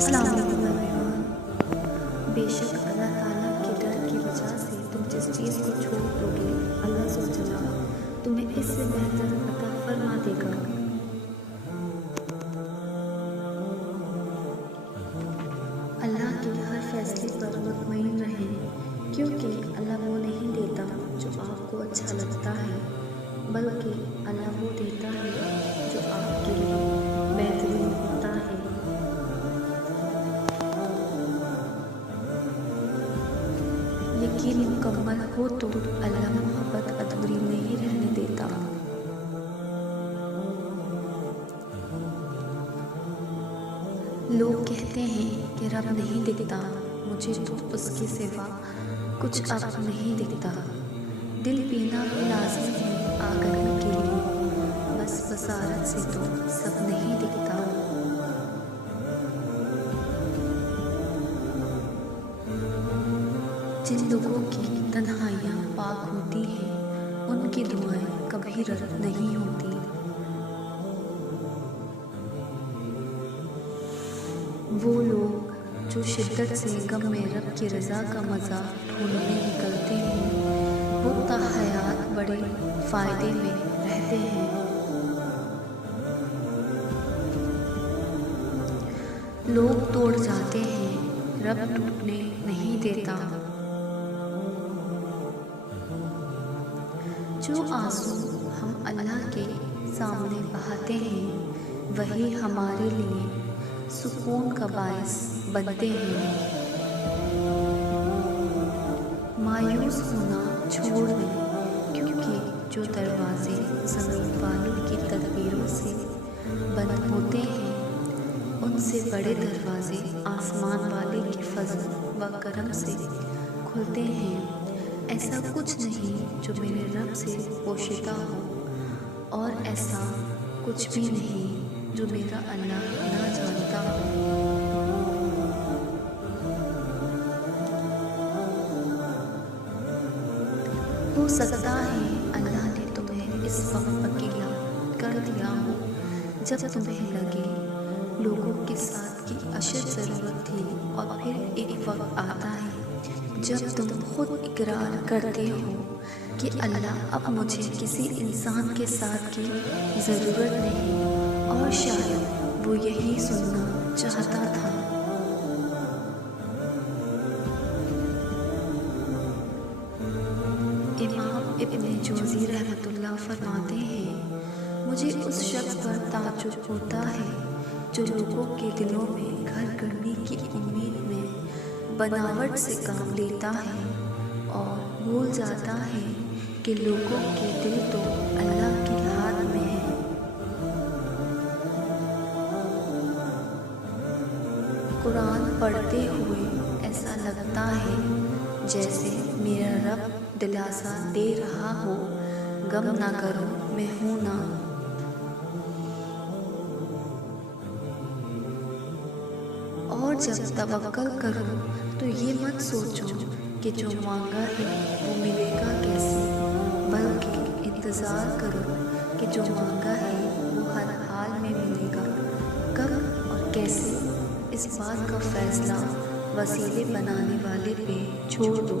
السلام علیکم ایوریون۔ بے شک اللہ تعالیٰ کے ڈر کی وجہ سے تم جس چیز کو چھوڑ دو گے اللہ ذوالجلال تمہیں اس سے بہتر عطا فرما دے گا۔ اللہ کے ہر فیصلے پر مطمئن رہیں، کیونکہ اللہ وہ نہیں دیتا جو آپ کو اچھا لگتا ہے، بلکہ اللہ وہ دیتا ہے جو آپ کے لیے بہترین ہوتا ہے۔ یقین مکمل ہو تو اللہ محبت ادھوری نہیں رہنے دیتا۔ لوگ کہتے ہیں کہ رب نہیں دکھتا، مجھے تو اس کے سوا کچھ اب نہیں دکھتا۔ دل پینا بھی لازم ہے آگرمی کے لیے، بس بصارت سے تو سب نہیں دکھتا۔ جن لوگوں کی تنہائیاں پاک ہوتی ہیں ان کی دعائیں کبھی رد نہیں ہوتی۔ وہ لوگ جو شدت سے غم میں رب کی رضا کا مزہ ڈھونڈنے نکلتے ہیں وہ تا حیات بڑے فائدے میں رہتے ہیں۔ لوگ توڑ جاتے ہیں، رب ٹوٹنے نہیں دیتا۔ جو آنسو ہم اللہ کے سامنے بہاتے ہیں وہی ہمارے لیے سکون کا باعث بنتے ہیں۔ مایوس ہونا چھوڑ دیں، کیونکہ جو دروازے زمین والوں کی تدبیروں سے بند ہوتے ہیں ان سے بڑے دروازے آسمان والے کے فضل و کرم سے کھلتے ہیں۔ ایسا کچھ نہیں جو میرے رب سے پوشیدہ ہو، اور ایسا کچھ بھی نہیں جو میرا اللہ نہ جانتا ہو۔ ہو سکتا ہے اللہ نے تمہیں اس وقت اکیلا کر دیا ہو جب تمہیں لگے لوگوں کے ساتھ کی اشد ضرورت تھی، اور پھر ایک وقت آتا ہے جب تم خود اقرار کرتے ہو کہ اللہ اب مجھے کسی انسان کے ساتھ کی ضرورت نہیں، اور شاید وہ یہی سننا چاہتا تھا۔ امام ابن جوزی رحمۃ اللہ فرماتے ہیں، مجھے اس شخص پر تعجب ہوتا ہے جو لوگوں کے دلوں میں گھر کرنے کی امید میں بناوٹ سے کام لیتا ہے اور بھول جاتا ہے کہ لوگوں کے دل تو اللہ کے ہاتھ میں ہے۔ قرآن پڑھتے ہوئے ایسا لگتا ہے جیسے میرا رب دلاسا دے رہا ہو، غم نہ کرو میں ہوں نا۔ اور جب توکل کرو تو یہ مت سوچو کہ جو مانگا ہے وہ ملے گا کیسے، بلکہ انتظار کرو کہ جو مانگا ہے وہ ہر حال میں ملے گا۔ کب اور کیسے اس بات کا فیصلہ وسیلے بنانے والے پہ چھوڑ دو۔